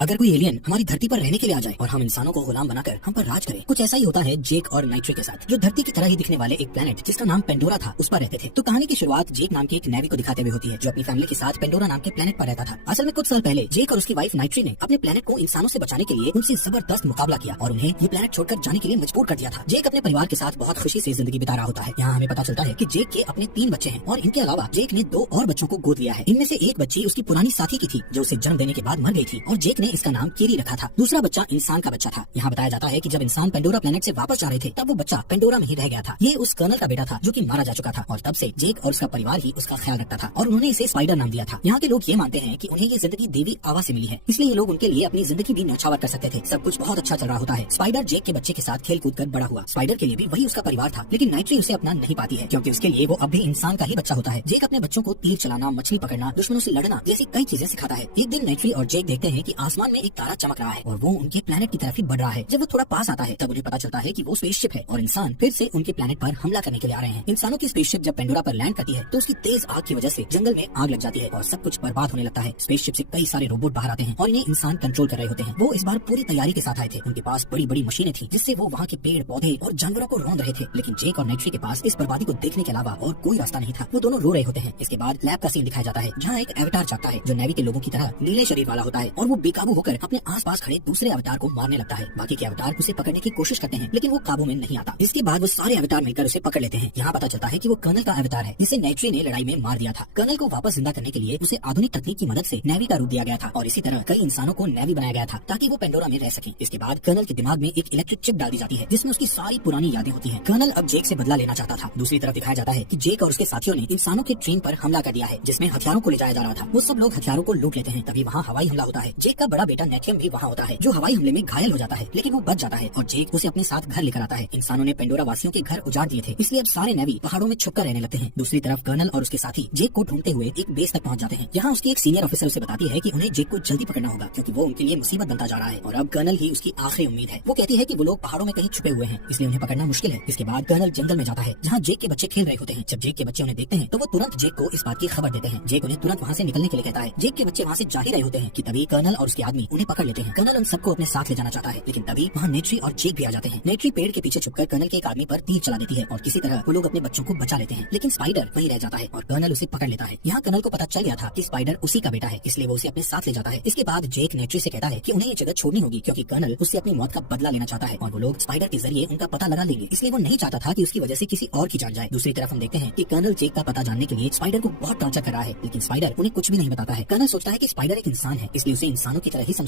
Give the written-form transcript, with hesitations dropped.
अगर कोई एलियन हमारी धरती पर रहने के लिए आ जाए और हम इंसानों को गुलाम बनाकर हम पर राज करें। कुछ ऐसा ही होता है जेक और नाइट्री के साथ, जो धरती की तरह ही दिखने वाले एक प्लेनेट जिसका नाम पेंडोरा था उस पर रहते थे। तो कहानी की शुरुआत जेक नाम के एक नेवी को दिखाते हुए होती है, जो अपनी फैमिली के साथ पेंडोरा नाम के प्लेनेट पर रहता था। असल में कुछ साल पहले जेक और उसकी वाइफ नाइट्री ने अपने प्लेनेट को इंसानों से बचाने के लिए उनसे जबरदस्त मुकाबला किया और उन्हें ये प्लेनेट छोड़कर जाने के लिए मजबूर कर दिया था। जेक अपने परिवार के साथ बहुत खुशी से जिंदगी बिता रहा होता है। यहाँ हमें पता चलता है कि जेक के अपने 3 बच्चे हैं और इनके अलावा जेक ने 2 और बच्चों को गोद लिया है। इनमें से एक बच्ची उसकी पुरानी साथी की थी जो उसे जन्म देने के बाद मर गई थी और जेक ने इसका नाम केरी रखा था। दूसरा बच्चा इंसान का बच्चा था। यहाँ बताया जाता है कि जब इंसान पेंडोरा प्लेनेट से वापस जा रहे थे तब वो बच्चा पेंडोरा में ही रह गया था। ये उस कर्नल का बेटा था जो कि मारा जा चुका था और तब से जेक और उसका परिवार ही उसका ख्याल रखता था और उन्होंने इसे स्पाइडर नाम दिया था। यहाँ के लोग ये मानते हैं कि उन्हें ये जिंदगी देवी आवा से मिली है, इसलिए ये लोग उनके लिए अपनी जिंदगी भी न्यौछावर कर सकते थे। सब कुछ बहुत अच्छा चल रहा होता है। स्पाइडर जेक के बच्चे के साथ खेल कूद कर बड़ा हुआ। स्पाइडर के लिए भी वही उसका परिवार था, लेकिन नाइट्री उसे अपना नहीं पाती है क्योंकि उसके लिए वो अब भी इंसान का ही बच्चा होता है। जेक अपने बच्चों को तीर चलाना, मछली पकड़ना, दुश्मनों से लड़ना जैसी कई चीजें सिखाता है। एक दिन नाइट्री और जेक देखते हैं कि आसमान में एक तारा चमक रहा है और वो उनके प्लेनेट की तरफ ही बढ़ रहा है। जब वो थोड़ा पास आता है तब उन्हें पता चलता है कि वो स्पेसशिप है और इंसान फिर से उनके प्लेनेट पर हमला करने के लिए आ रहे हैं। इंसानों की स्पेसशिप जब पेंडोरा पर लैंड करती है तो उसकी तेज आग की वजह से जंगल में आग लग जाती है और सब कुछ बर्बाद होने लगता है। स्पेसशिप से कई सारे रोबोट बाहर आते हैं और इन्हें इंसान कंट्रोल कर रहे होते हैं। वो इस बार पूरी तैयारी के साथ आए थे। उनके पास बड़ी बड़ी मशीनें थी जिससे वो वहाँ के पेड़ पौधे और जानवरों को रौंद रहे थे, लेकिन जेक और नाइट्री के पास इस बर्बादी को देखने के अलावा और कोई रास्ता नहीं था। वो दोनों रो रहे होते हैं। इसके बाद लैब का सीन दिखाया जाता है जहाँ एक अवतार जागता है जो नेवी के लोगों की तरह नीले शरीर वाला होता है और वो बेकाबू होकर अपने आसपास खड़े दूसरे अवतार को मारने लगता है। बाकी के अवतार उसे पकड़ने की कोशिश करते हैं लेकिन वो काबू में नहीं आता। इसके बाद वो सारे अवतार मिलकर उसे पकड़ लेते हैं। यहाँ पता चलता है कि वो कर्नल का अवतार है जिसे नाइट्री ने लड़ाई में मार दिया था। कर्नल को वापस जिंदा करने के लिए उसे आधुनिक तकनीक की मदद से नेवी का रूप दिया गया था और इसी तरह कई इंसानों को नेवी बनाया गया था ताकि वो पेंडोरा में रह सकें। इसके बाद कर्नल के दिमाग में एक इलेक्ट्रिक चिप डाल दी जाती है जिसमें उसकी सारी पुरानी यादें होती हैं। कर्नल अब जेक से बदला लेना चाहता था। दूसरी तरफ दिखाया जाता है कि जेक और उसके साथियों ने इंसानों के ट्रेन पर हमला कर दिया है जिसमें हथियारों को ले जाया जा रहा था। वो सब लोग हथियारों को लूट लेते हैं। तभी वहाँ हवाई हमला होता है। जेक का बड़ा बेटा नेथियम भी वहाँ होता है जो हवाई हमले में घायल हो जाता है, लेकिन वो बच जाता है और जेक उसे अपने साथ घर लेकर आता है। इंसानों ने पेंडोरा वासियों के घर उजाड़ दिए थे, इसलिए अब सारे नेवी पहाड़ों में छुपकर रहने लगते हैं। दूसरी तरफ कर्नल और उसके साथी जेक को ढूंढते हुए एक बेस तक पहुंच जाते हैं। यहाँ उसकी एक सीनियर ऑफिसर उसे बताती है कि उन्हें जेक को जल्दी पकड़ना होगा क्योंकि वो उनके लिए मुसीबत बनता जा रहा है और अब कर्नल ही उसकी आखिरी उम्मीद है। वो कहती है कि वो लोग पहाड़ों में कहीं छुपे हुए हैं, इसलिए उन्हें पकड़ना मुश्किल है। इसके बाद कर्नल जंगल में जाता है जहाँ जेक के बच्चे खेल रहे होते हैं। जब जेक के बच्चे उन्हें देखते हैं तो वो तुरंत जेक को इस बात की खबर देते हैं। जेक उन्हें तुरंत वहाँ से निकलने के लिए कहता है। जेक के बच्चे वहाँ से जा ही रहे होते हैं कि तभी कर्नल और उसके आदमी उन्हें पकड़ लेते हैं। कर्नल उन सबको अपने साथ ले जाना चाहता है, लेकिन तभी वहाँ नाइट्री और जेक भी आ जाते हैं। नाइट्री पेड़ के पीछे छुपकर कर्नल के एक आदमी पर तीर चला देती है और किसी तरह वो लोग अपने बच्चों को बचा लेते हैं, लेकिन स्पाइडर वहीं रह जाता है और कर्नल उसे पकड़ लेता है। यहाँ कर्नल को पता चल गया था कि स्पाइडर उसी का बेटा है, इसलिए वो उसे अपने साथ ले जाता है। इसके बाद जेक नाइट्री से कहता है कि उन्हें ये जगह छोड़नी होगी क्योंकि कर्नल उससे अपनी मौत का बदला लेना चाहता है और वो लोग स्पाइडर के जरिए उनका पता लगा लेंगे, इसलिए वो नहीं चाहता था कि उसकी वजह से किसी और की जान जाए। दूसरी तरफ हम देखते हैं कि कर्नल जेक का पता जानने के लिए स्पाइडर को बहुत टॉर्चर कर रहा है, लेकिन स्पाइडर उन्हें कुछ भी नहीं बताता है। कर्नल सोचता है कि स्पाइडर एक इंसान है, इसलिए उसे इंसानों की तरह ही समझ